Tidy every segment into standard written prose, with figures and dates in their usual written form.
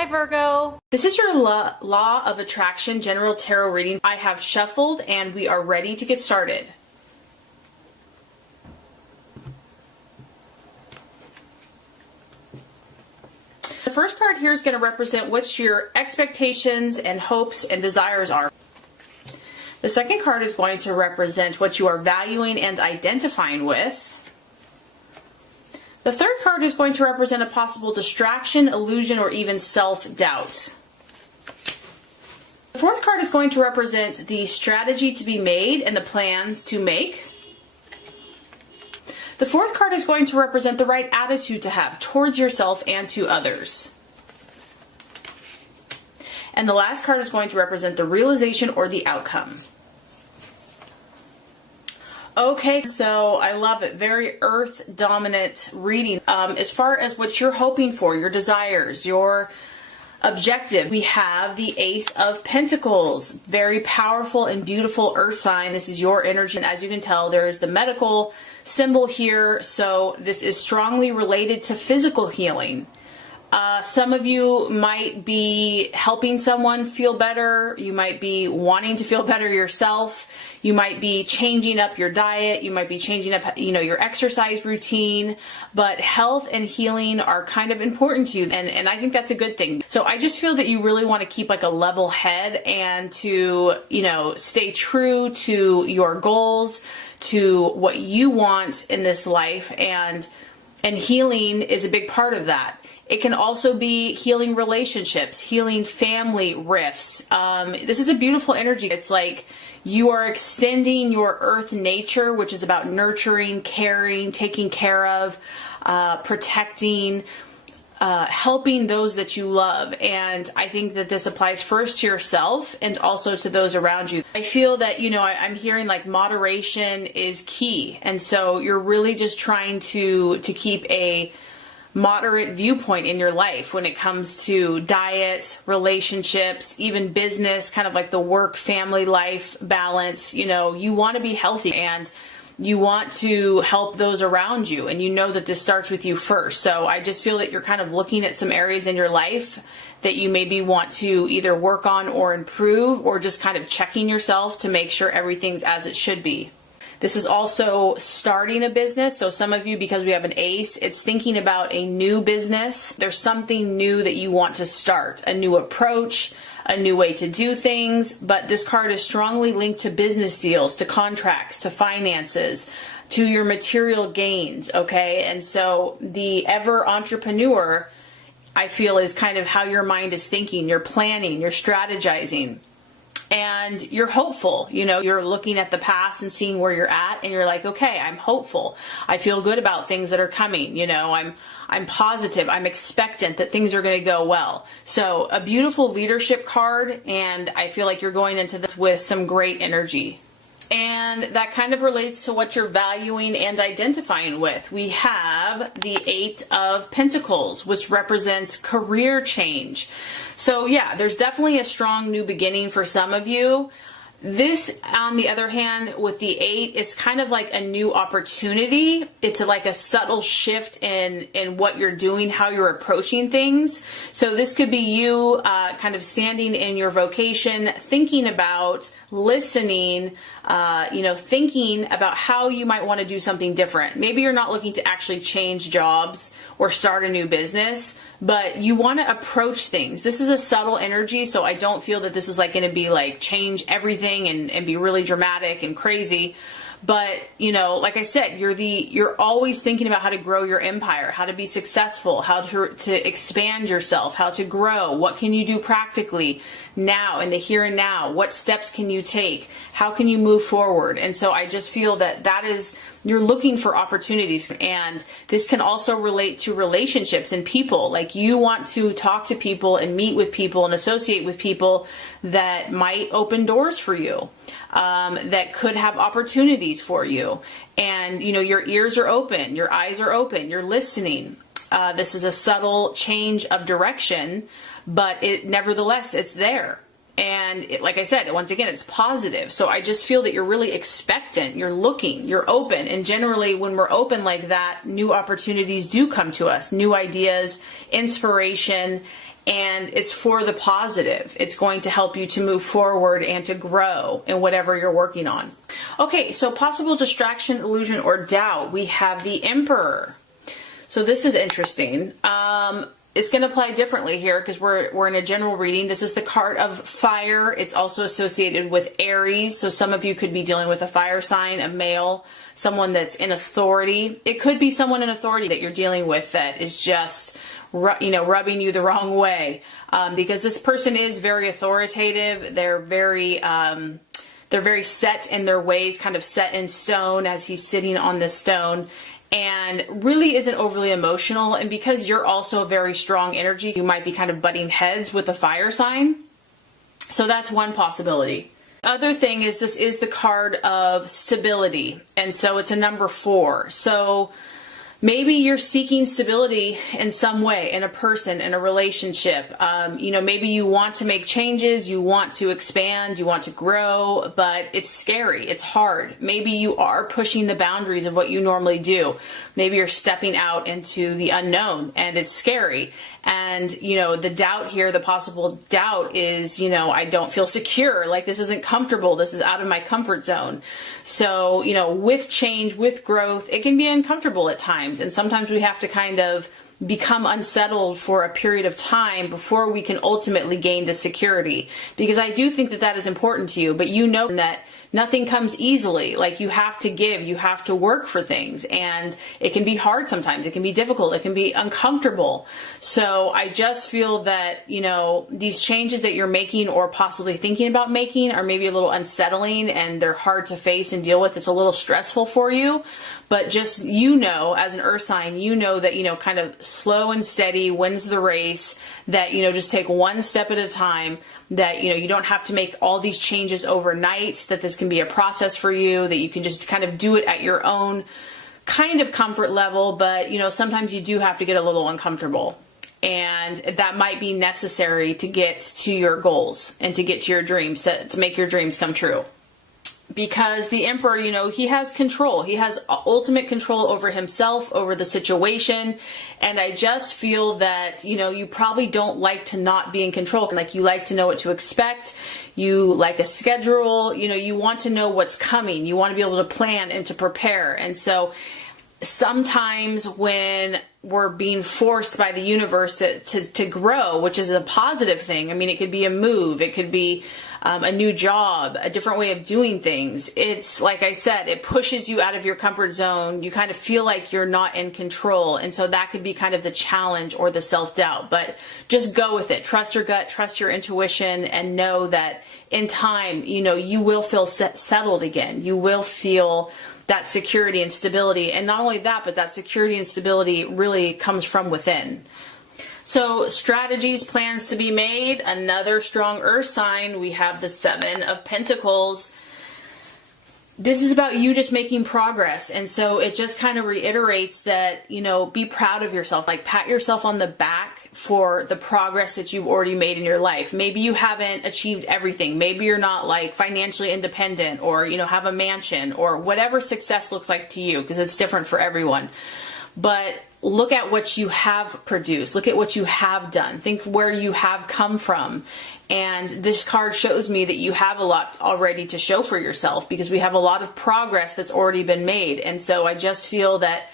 Hi Virgo. This is your Law of Attraction General Tarot reading. I have shuffled and we are ready to get started. The first card here is going to represent what your expectations and hopes and desires are. The second card is going to represent what you are valuing and identifying with. The third card is going to represent a possible distraction, illusion, or even self-doubt. The fourth card is going to represent the strategy to be made and the plans to make. The fourth card is going to represent the right attitude to have towards yourself and to others. And the last card is going to represent the realization or the outcome. Okay, so I love it. Very earth dominant reading. As far as what you're hoping for, your desires, your objective, we have the Ace of Pentacles. Very powerful and beautiful earth sign. This is your energy. And as you can tell, there is the medical symbol here. So this is strongly related to physical healing. Some of you might be helping someone feel better. You might be wanting to feel better yourself. You might be changing up your diet. You might be changing up, your exercise routine. But health and healing are kind of important to you. And I think that's a good thing. So I just feel that you really want to keep like a level head and to, stay true to your goals, to what you want in this life. And healing is a big part of that. It can also be healing relationships, healing family rifts. This is a beautiful energy. It's like you are extending your earth nature, which is about nurturing, caring, taking care of, protecting, helping those that you love. And I think that this applies first to yourself and also to those around you. I feel that, I'm hearing like moderation is key. And so you're really just trying to keep a moderate viewpoint in your life when it comes to diet, relationships, even business, kind of like the work family life balance. You want to be healthy and you want to help those around you, and you know that this starts with you first. So I just feel that you're kind of looking at some areas in your life that you maybe want to either work on or improve, or just kind of checking yourself to make sure everything's as it should be. This is also starting a business. So some of you, because we have an ace, it's thinking about a new business. There's something new that you want to start, a new approach, a new way to do things. But this card is strongly linked to business deals, to contracts, to finances, to your material gains. Okay. And so the ever entrepreneur, I feel, is kind of how your mind is thinking. You're planning, you're strategizing. And you're hopeful, you're looking at the past and seeing where you're at, and you're like, okay, I'm hopeful. I feel good about things that are coming. I'm positive. I'm expectant that things are going to go well. So a beautiful leadership card, and I feel like you're going into this with some great energy. And that kind of relates to what you're valuing and identifying with. We have the Eight of Pentacles, which represents career change. So yeah, there's definitely a strong new beginning for some of you. This, on the other hand, with the eight, it's kind of like a new opportunity. It's like a subtle shift in what you're doing, how you're approaching things. So this could be you kind of standing in your vocation, thinking about listening, thinking about how you might want to do something different. Maybe you're not looking to actually change jobs or start a new business, but you want to approach things. This is a subtle energy, so I don't feel that this is like going to be like change everything and be really dramatic and crazy. But, like I said, you're always thinking about how to grow your empire, how to be successful, how to expand yourself, how to grow. What can you do practically now, in the here and now? What steps can you take? How can you move forward? And so I just feel that is, you're looking for opportunities. And this can also relate to relationships and people. Like you want to talk to people and meet with people and associate with people that might open doors for you, that could have opportunities for you. And, your ears are open, your eyes are open, you're listening. This is a subtle change of direction, but nevertheless, it's there. And like I said, once again, it's positive. So I just feel that you're really expectant, you're looking, you're open. And generally when we're open like that, new opportunities do come to us, new ideas, inspiration, and it's for the positive. It's going to help you to move forward and to grow in whatever you're working on. Okay, so possible distraction, illusion, or doubt. We have the Emperor. So this is interesting. It's going to apply differently here because we're in a general reading. This is the card of fire. It's also associated with Aries. So some of you could be dealing with a fire sign, a male, someone that's in authority. It could be someone in authority that you're dealing with that is just, rubbing you the wrong way. Because this person is very authoritative. They're very set in their ways, kind of set in stone as he's sitting on this stone, and really isn't overly emotional. And because you're also a very strong energy, you might be kind of butting heads with the fire sign. So that's one possibility. Other thing is this is the card of stability. And so it's a number 4. So maybe you're seeking stability in some way, in a person, in a relationship. Maybe you want to make changes, you want to expand, you want to grow, but it's scary, it's hard. Maybe you are pushing the boundaries of what you normally do. Maybe you're stepping out into the unknown and it's scary. And, the doubt here, the possible doubt is, I don't feel secure. Like, this isn't comfortable. This is out of my comfort zone. So, with change, with growth, it can be uncomfortable at times. And sometimes we have to kind of become unsettled for a period of time before we can ultimately gain the security. Because I do think that that is important to you, but that nothing comes easily. Like, you have to give, you have to work for things, and it can be hard sometimes. It can be difficult. It can be uncomfortable. So I just feel that, these changes that you're making or possibly thinking about making are maybe a little unsettling and they're hard to face and deal with. It's a little stressful for you, but just, as an earth sign, that, kind of slow and steady wins the race, that, just take one step at a time, that, you don't have to make all these changes overnight, that this can be a process for you, that you can just kind of do it at your own kind of comfort level. But, sometimes you do have to get a little uncomfortable, and that might be necessary to get to your goals and to get to your dreams, to make your dreams come true. Because the Emperor, he has control. He has ultimate control over himself, over the situation. And I just feel that, you probably don't like to not be in control. Like, you like to know what to expect. You like a schedule. You want to know what's coming. You want to be able to plan and to prepare. And so sometimes when we're being forced by the universe to grow, which is a positive thing. I mean, it could be a move. It could be a new job, a different way of doing things. It's, like I said, it pushes you out of your comfort zone. You kind of feel like you're not in control. And so that could be kind of the challenge or the self-doubt. But just go with it. Trust your gut, trust your intuition, and know that in time, you will feel settled again. You will feel that security and stability. And not only that, but that security and stability really comes from within. So strategies, plans to be made. Another strong earth sign. We have the 7 of Pentacles. This is about you just making progress. And so it just kind of reiterates that, be proud of yourself. Like, pat yourself on the back for the progress that you've already made in your life. Maybe you haven't achieved everything. Maybe you're not like financially independent, or, have a mansion, or whatever success looks like to you, because it's different for everyone. But look at what you have produced. Look at what you have done. Think where you have come from. And this card shows me that you have a lot already to show for yourself, because we have a lot of progress that's already been made. And so I just feel that,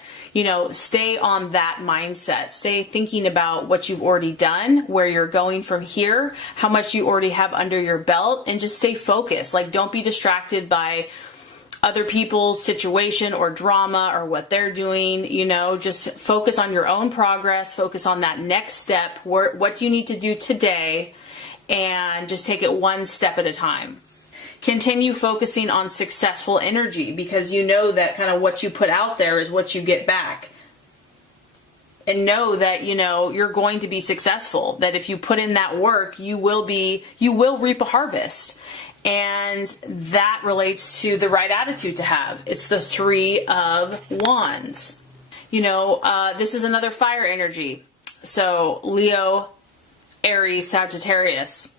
stay on that mindset. Stay thinking about what you've already done, where you're going from here, how much you already have under your belt, and just stay focused. Like, don't be distracted by other people's situation or drama or what they're doing. Just focus on your own progress, focus on that next step. What do you need to do today, and just take it one step at a time. Continue focusing on successful energy, because that kind of what you put out there is what you get back. And know that, you're going to be successful, that if you put in that work, you will reap a harvest. And that relates to the right attitude to have. It's the 3 of Wands. This is another fire energy. So Leo, Aries, Sagittarius.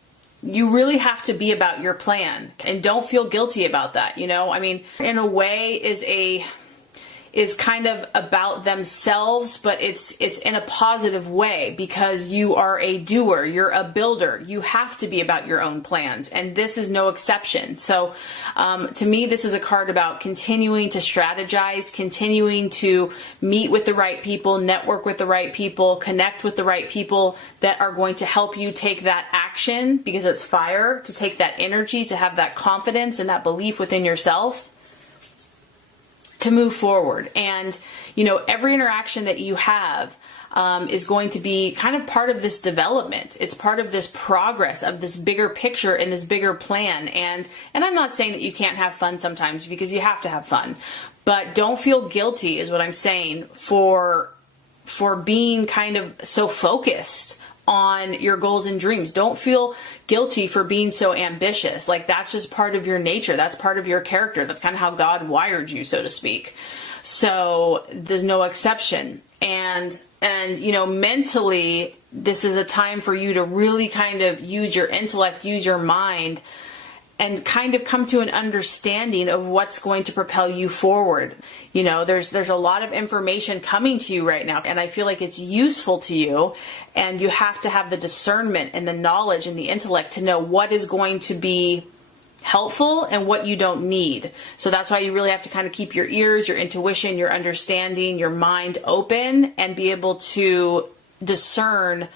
You really have to be about your plan, and don't feel guilty about that. In a way is kind of about themselves, but it's in a positive way, because you are a doer, you're a builder. You have to be about your own plans, and this is no exception. So to me, this is a card about continuing to strategize, continuing to meet with the right people, network with the right people, connect with the right people that are going to help you take that action, because it's fire, to take that energy, to have that confidence and that belief within yourself, to move forward. And, you know, every interaction that you have is going to be kind of part of this development. It's part of this progress of this bigger picture and this bigger plan. And I'm not saying that you can't have fun sometimes, because you have to have fun, but don't feel guilty, is what I'm saying, for being kind of so focused on your goals and dreams. Don't feel guilty for being so ambitious. Like, that's just part of your nature. That's part of your character. That's kind of how God wired you, so to speak. So there's no exception. And you know, mentally, this is a time for you to really kind of use your intellect, use your mind, and kind of come to an understanding of what's going to propel you forward. You know, there's a lot of information coming to you right now, and I feel like it's useful to you, and you have to have the discernment and the knowledge and the intellect to know what is going to be helpful and what you don't need. So that's why you really have to kind of keep your ears, your intuition, your understanding, your mind open, and be able to discern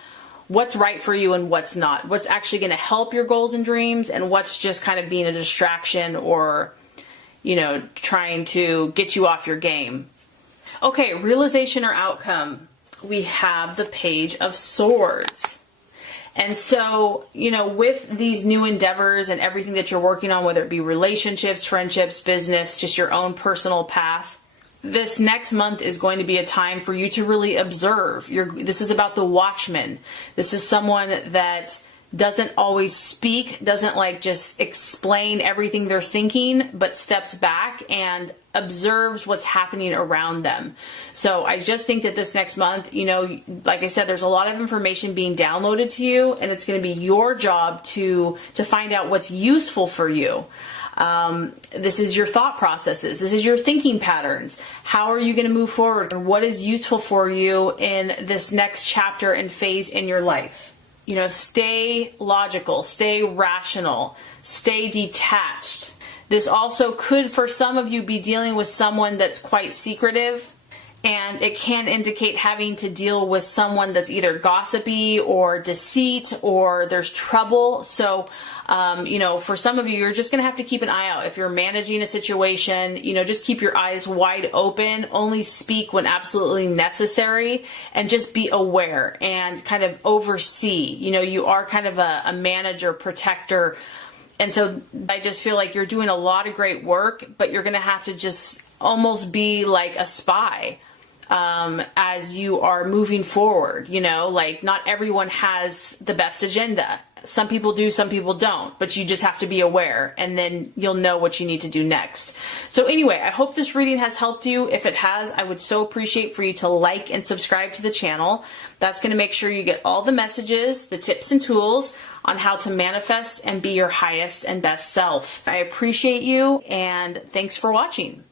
what's right for you and what's not, what's actually going to help your goals and dreams, and what's just kind of being a distraction or, you know, trying to get you off your game. Okay, realization or outcome. We have the Page of Swords. And so, you know, with these new endeavors and everything that you're working on, whether it be relationships, friendships, business, just your own personal path, this next month is going to be a time for you to really observe. This is about the watchman. This is someone that doesn't always speak, doesn't like just explain everything they're thinking, but steps back and observes what's happening around them. So I just think that this next month, you know, like I said, there's a lot of information being downloaded to you, and it's going to be your job to find out what's useful for you. This is your thought processes. This is your thinking patterns. How are you going to move forward? And what is useful for you in this next chapter and phase in your life? You know, stay logical, stay rational, stay detached. This also could, for some of you, be dealing with someone that's quite secretive, and it can indicate having to deal with someone that's either gossipy or deceit, or there's trouble. So, you know, for some of you, you're just going to have to keep an eye out. If you're managing a situation, you know, just keep your eyes wide open, only speak when absolutely necessary, and just be aware and kind of oversee. You know, you are kind of a manager, protector. And so I just feel like you're doing a lot of great work, but you're going to have to just almost be like a spy as you are moving forward. You know, like, not everyone has the best agenda. Some people do, some people don't, but you just have to be aware, and then you'll know what you need to do next. So anyway, I hope this reading has helped you. If it has, I would so appreciate for you to like and subscribe to the channel. That's going to make sure you get all the messages, the tips and tools on how to manifest and be your highest and best self. I appreciate you, and thanks for watching.